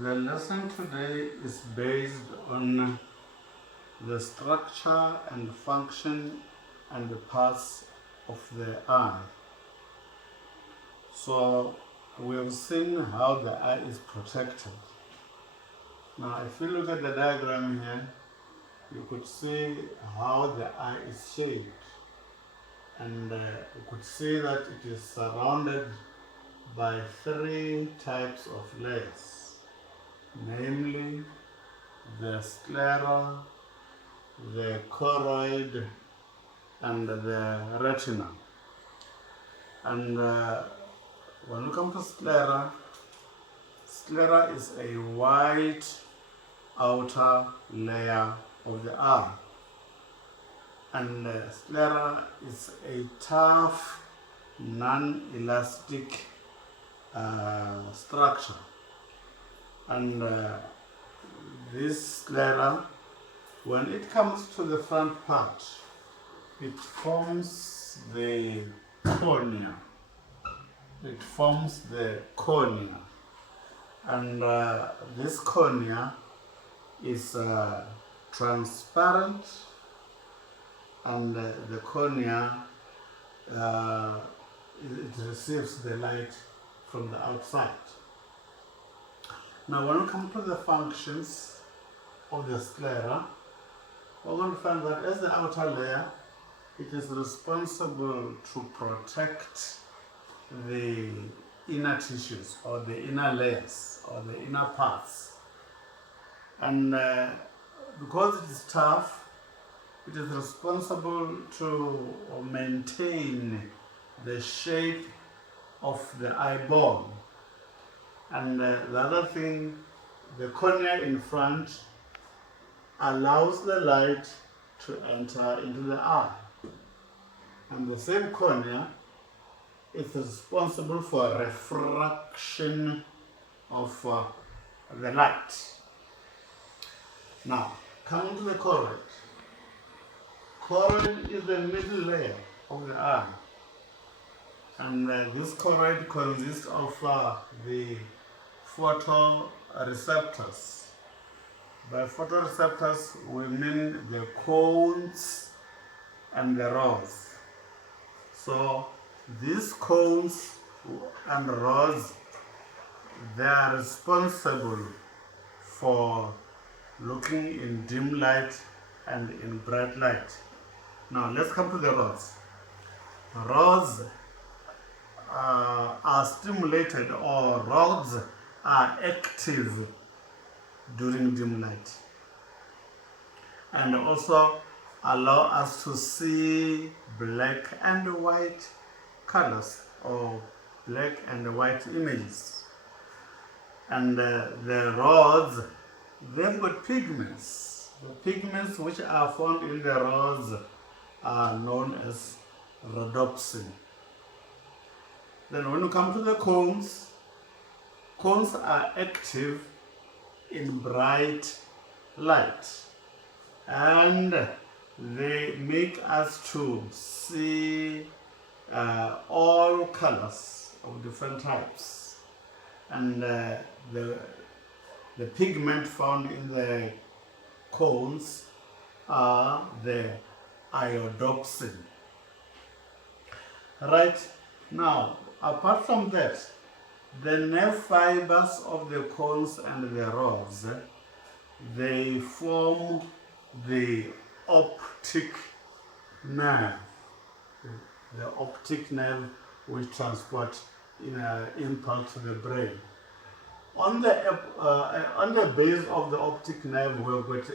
The lesson today is based on the structure and function and the parts of the eye. So we have seen how the eye is protected. Now if you look at the diagram here, you could see how the eye is shaped, and you could see that it is surrounded by three types of layers, namely the sclera, the choroid, and the retina. And when we come to sclera, sclera is a white outer layer of the eye, and sclera is a tough, non-elastic structure. And this sclera, when it comes to the front part, it forms the cornea. It forms the cornea, and this cornea is transparent, and the cornea it receives the light from the outside. Now when we come to the functions of the sclera, we're going to find that as the outer layer, it is responsible to protect the inner tissues, or the inner layers, or the inner parts. And because it is tough, it is responsible to maintain the shape of the eyeball. And the other thing, the cornea in front allows the light to enter into the eye. And the same cornea is responsible for refraction of the light. Now, coming to the choroid. Choroid is the middle layer of the eye. And this choroid consists of the photoreceptors. By photoreceptors, we mean the cones and the rods. So these cones and rods, they are responsible for looking in dim light and in bright light. Now let's come to the rods. Rods are stimulated, or rods are active during dim light, and also allow us to see black and white colors, or black and white images. And the rods, they've got pigments. The pigments which are found in the rods are known as rhodopsin. Then when you come to the cones, cones are active in bright light, and they make us to see all colors of different types. And the pigment found in the cones are the iodopsin. Right, now apart from that, the nerve fibers of the cones and the rods, they form the optic nerve. The optic nerve which transports impulse to the brain. On the base of the optic nerve, we've got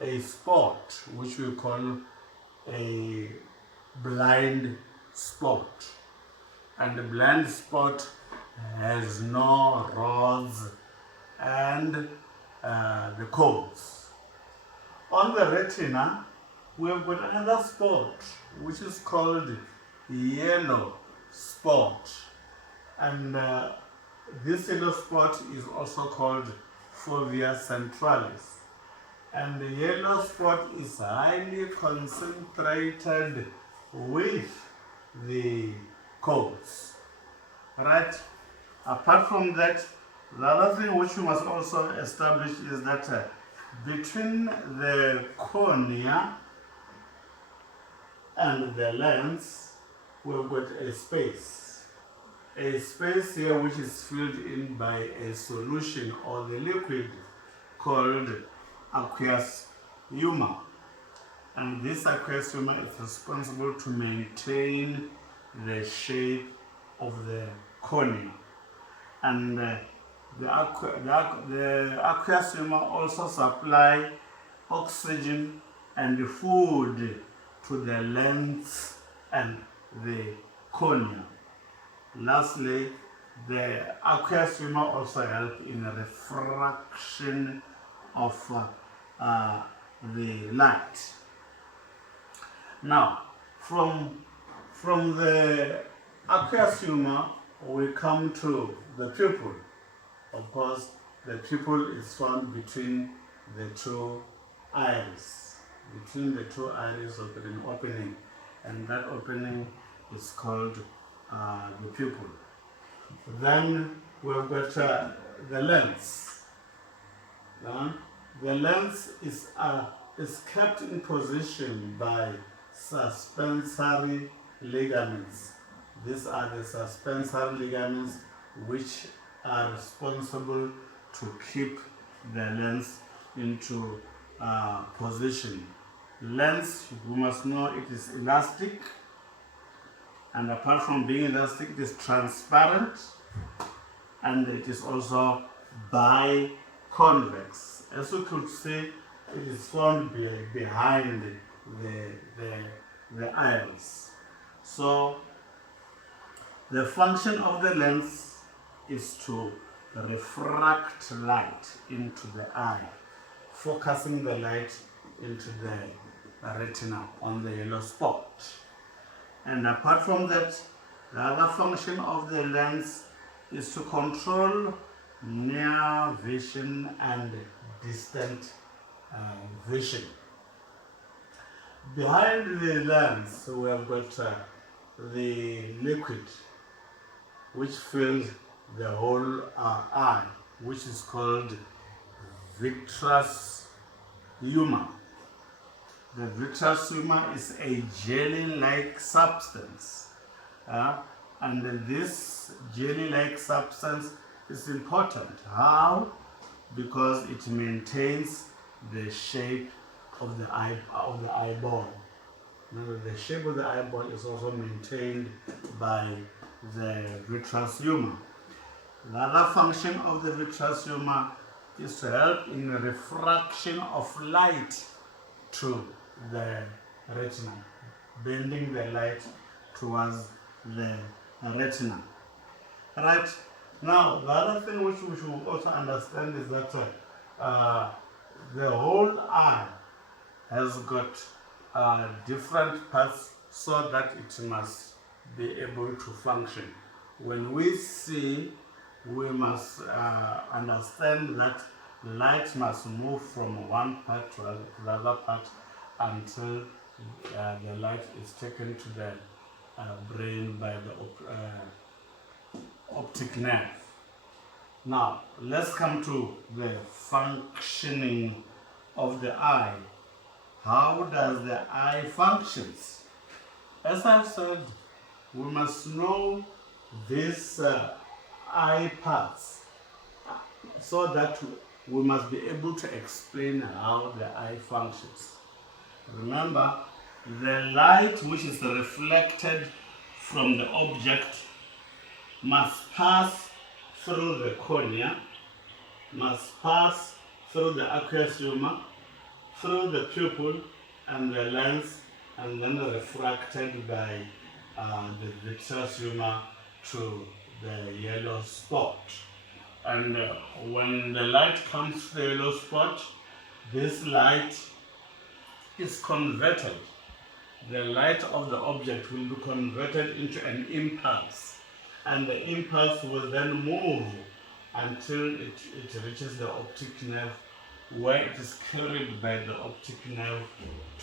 a spot which we call a blind spot. And the blind spot has no rods and the cones. On the retina, we have got another spot which is called yellow spot, and this yellow spot is also called fovea centralis. And the yellow spot is highly concentrated with the cones. Right? Apart from that, The other thing which we must also establish is that between the cornea and the lens, we've got a space. A space here which is filled in by a solution or the liquid called aqueous humor. And this aqueous humor is responsible to maintain the shape of the cornea. And the aqueous humor also supply oxygen and food to the lens and the cornea. Lastly, the aqueous humor also help in refraction of the light. Now, from the aqueous humor, we come to the pupil. Of course, the pupil is found between the two iris. Between the two iris of an opening, and that opening is called the pupil. Then we've got the lens. The lens is kept in position by suspensory ligaments. These are the suspensory ligaments which are responsible to keep the lens into position. Lens, we must know it is elastic, and apart from being elastic, it is transparent, and it is also biconvex. As you could see, it is found behind the iris. So the function of the lens is to refract light into the eye, focusing the light into the retina on the yellow spot. And apart from that, the other function of the lens is to control near vision and distant vision. Behind the lens, we have got the liquid which fills the whole eye, which is called vitreous humor. The vitreous humor is a jelly-like substance, and this jelly-like substance is important. How? Because it maintains the shape of the eyeball. The shape of the eyeball is also maintained by the vitreous humor. The other function of the vitreous humor is to help in refraction of light to the retina, bending the light towards the retina. Right? Now, the other thing which we should also understand is that the whole eye has got different parts so that it must be able to function. When we see, we must understand that light must move from one part to the other part until the light is taken to the brain by the optic nerve. Now, let's come to the functioning of the eye. How does the eye functions? As I've said, we must know these eye parts so that we must be able to explain how the eye functions. Remember, the light which is reflected from the object must pass through the cornea, must pass through the aqueous humor, through the pupil and the lens, and then refracted by the vitreous humor to the yellow spot. And when the light comes to the yellow spot, this light is converted. The light of the object will be converted into an impulse, and the impulse will then move until it reaches the optic nerve, where it is carried by the optic nerve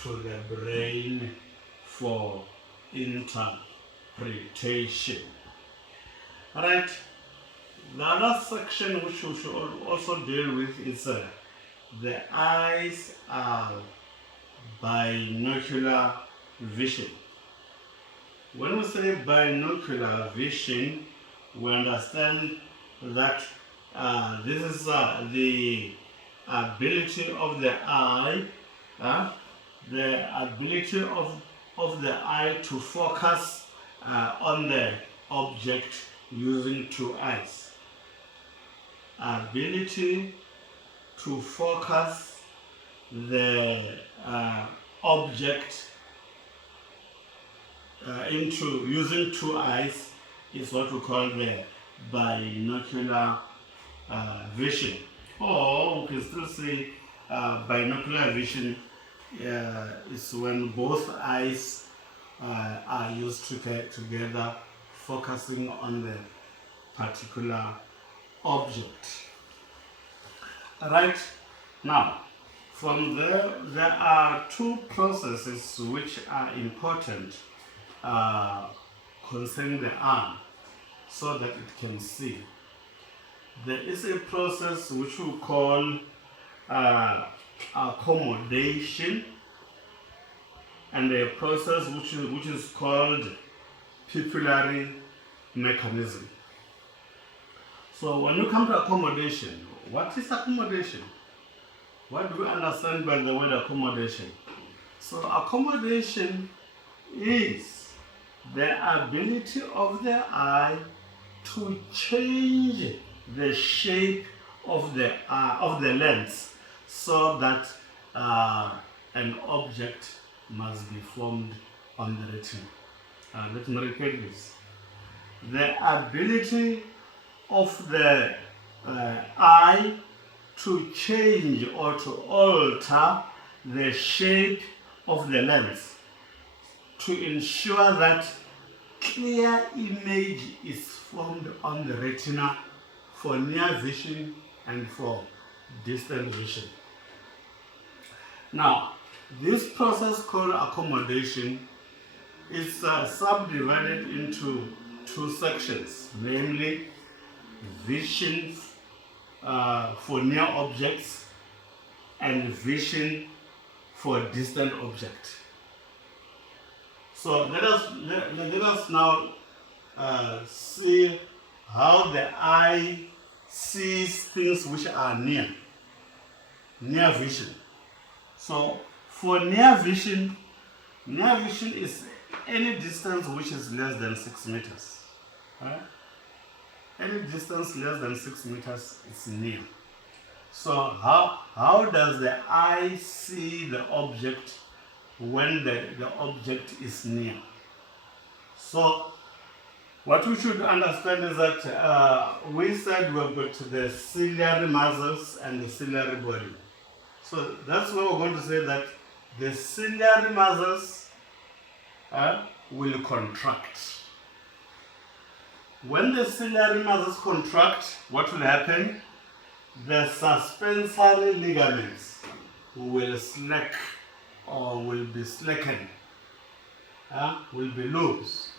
to the brain for interpretation. Alright, The other section which we should also deal with is the eyes are binocular vision. When we say binocular vision, we understand that this is the ability of the eye, the eye to focus on the object using two eyes. Ability to focus the object into using two eyes is what we call the binocular vision, or we can still say binocular vision is when both eyes are used together, focusing on the particular object. Right now, from there are two processes which are important concerning the eye so that it can see. There is a process which we call accommodation, and a process which is called pupillary mechanism. So when you come to accommodation, what is accommodation? What do we understand by the word accommodation? So accommodation is the ability of the eye to change the shape of the lens so that an object must be formed on the retina. Let me repeat this. The ability of the eye to change or to alter the shape of the lens to ensure that clear image is formed on the retina for near vision and for distant vision. Now, this process called accommodation is subdivided into two sections, namely vision for near objects and vision for distant objects. So let us now see how the eye sees things which are near vision. So for near vision is any distance which is less than 6 meters. Right? Any distance less than 6 meters is near. So how does the eye see the object when the object is near? So what we should understand is that we said we've got the ciliary muscles and the ciliary body. So that's why we're going to say that the ciliary muscles will contract. When the ciliary muscles contract, what will happen? The suspensory ligaments will slack or will be slackened, will be loose.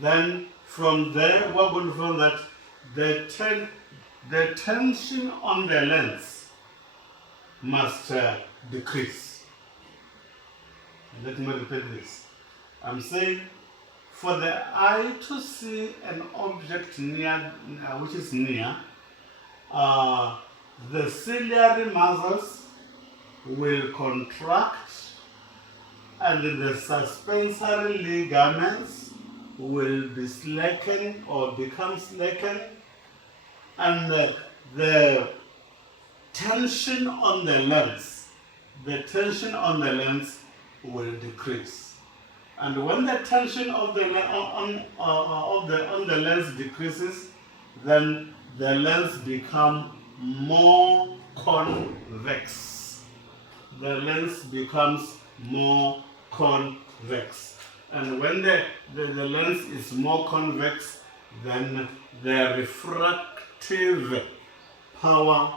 Then from there, we're going to find that the tension on the lens must decrease. Let me repeat this. I'm saying for the eye to see an object near, which is near, the ciliary muscles will contract and the suspensory ligaments will be slackened or become slackened, and the tension on the lens will decrease. And when the tension of the on the lens decreases, then the lens becomes more convex. The lens becomes more convex. And when the lens is more convex, then the refractive power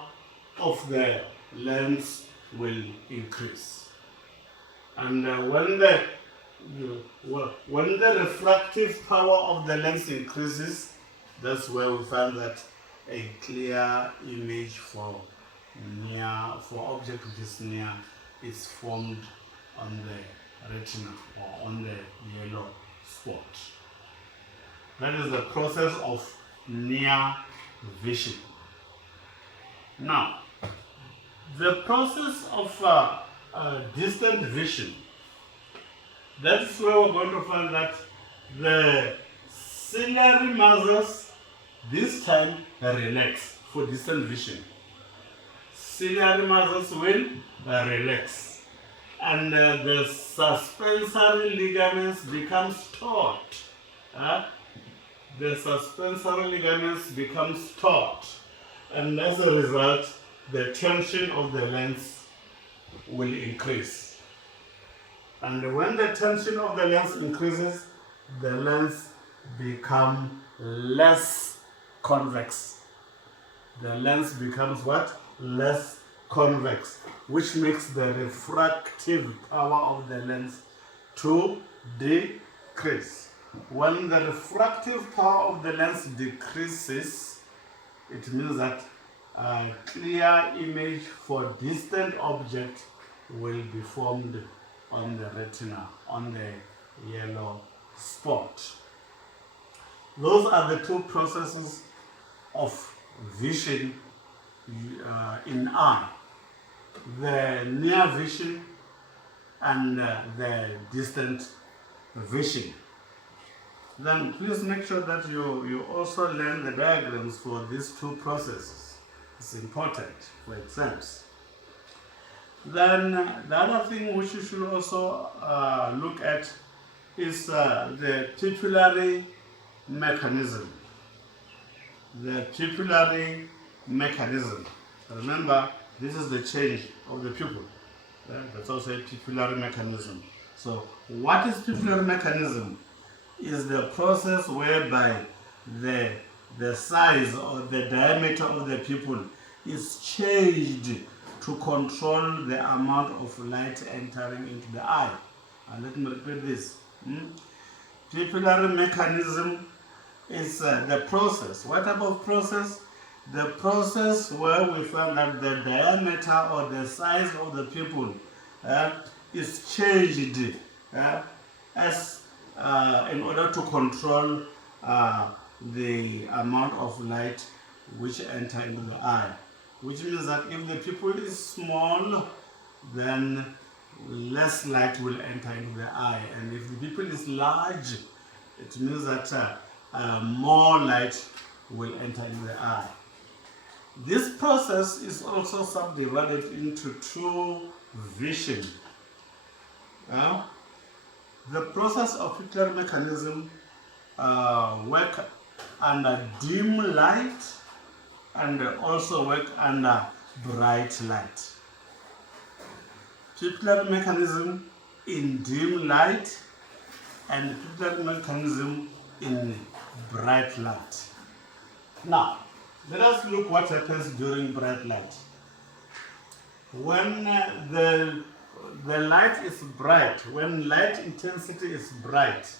of the lens will increase. And when the refractive power of the lens increases, That's where we find that a clear image for object which is near is formed on the retina or on the yellow spot. That is the process of near vision. Now, the process of distant vision, that's where we're going to find that the ciliary muscles this time relax for distant vision. Ciliary muscles will relax, and the suspensory ligaments become taut. The suspensory ligaments become taut, and as a result, the tension of the lens will increase. And when the tension of the lens increases, the lens becomes less convex. The lens becomes what? Less convex, which makes the refractive power of the lens to decrease. When the refractive power of the lens decreases, it means that a clear image for distant object will be formed on the retina, on the yellow spot. Those are the two processes of vision in eye: the near vision and the distant vision. Then please make sure that you also learn the diagrams for these two processes. It's important for exams. Then the other thing which you should also look at is the pupillary mechanism. The pupillary mechanism. Remember, this is the change of the pupil. That's also a pupillary mechanism. So what is pupillary mechanism? Is the process whereby the size or the diameter of the pupil is changed to control the amount of light entering into the eye. And let me repeat this. Pupillary mechanism is the process. What type of process? The process where we find that the diameter or the size of the pupil is changed as in order to control the amount of light which enter into the eye. Which means that if the pupil is small, then less light will enter into the eye. And if the pupil is large, it means that more light will enter into the eye. This process is also subdivided into two vision. The process of pupillary mechanism work under dim light and also work under bright light. Pupillary mechanism in dim light and pupillary mechanism in bright light. Now, let us look what happens during bright light. When the light is bright, when light intensity is bright,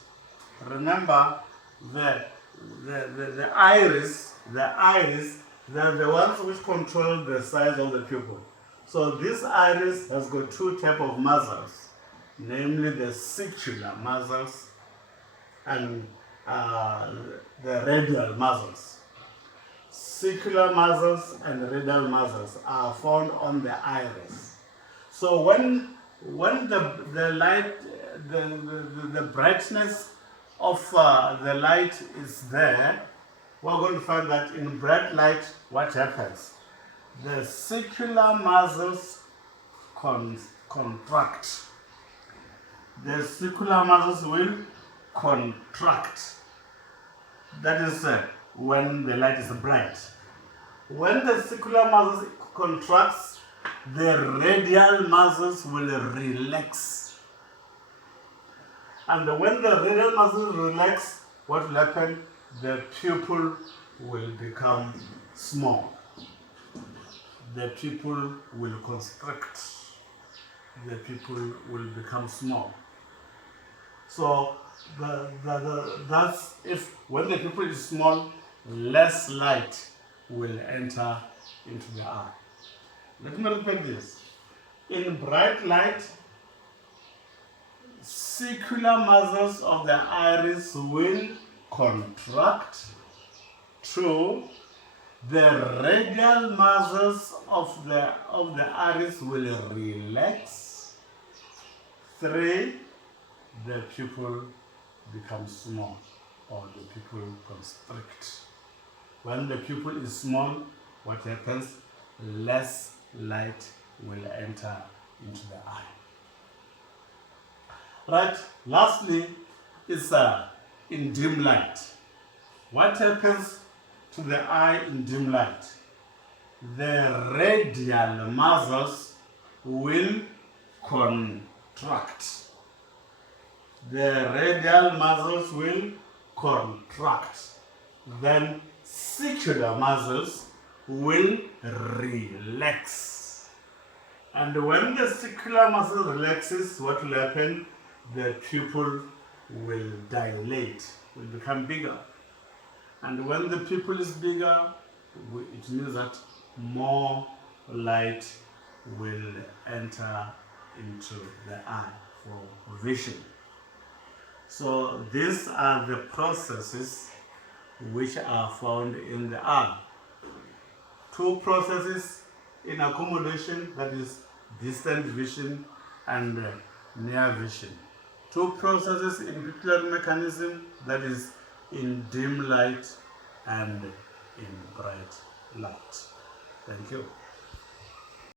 remember the iris, they're the ones which control the size of the pupil. So this iris has got two types of muscles, namely the sicula muscles and the radial muscles. Sicula muscles and radial muscles are found on the iris. So when the light, the brightness of the light is there, we're going to find that in bright light, what happens? The sicula muscles contract. The sicula muscles will contract. That is when the light is bright. When the sicula muscles contracts, the radial muscles will relax. And when the radial muscles relax, what will happen? The pupil will become small. The pupil will constrict. The pupil will become small. So that's if when the pupil is small, less light will enter into the eye. Let me repeat this. In bright light, circular muscles of the iris will contract. Two, the radial muscles of the iris will relax. Three, the pupil becomes small, or the pupil constrict. When the pupil is small, what happens? Less light will enter into the eye. Right, lastly, is in dim light. What happens to the eye in dim light? The radial muscles will contract. The radial muscles will contract. Then circular muscles will relax. And when the circular muscle relaxes, what will happen? The pupil will dilate, will become bigger. And when the pupil is bigger, it means that more light will enter into the eye for vision. So these are the processes which are found in the eye. Two processes in accommodation, that is distant vision and near vision. Two processes in pupillary mechanism, that is in dim light and in bright light. Thank you.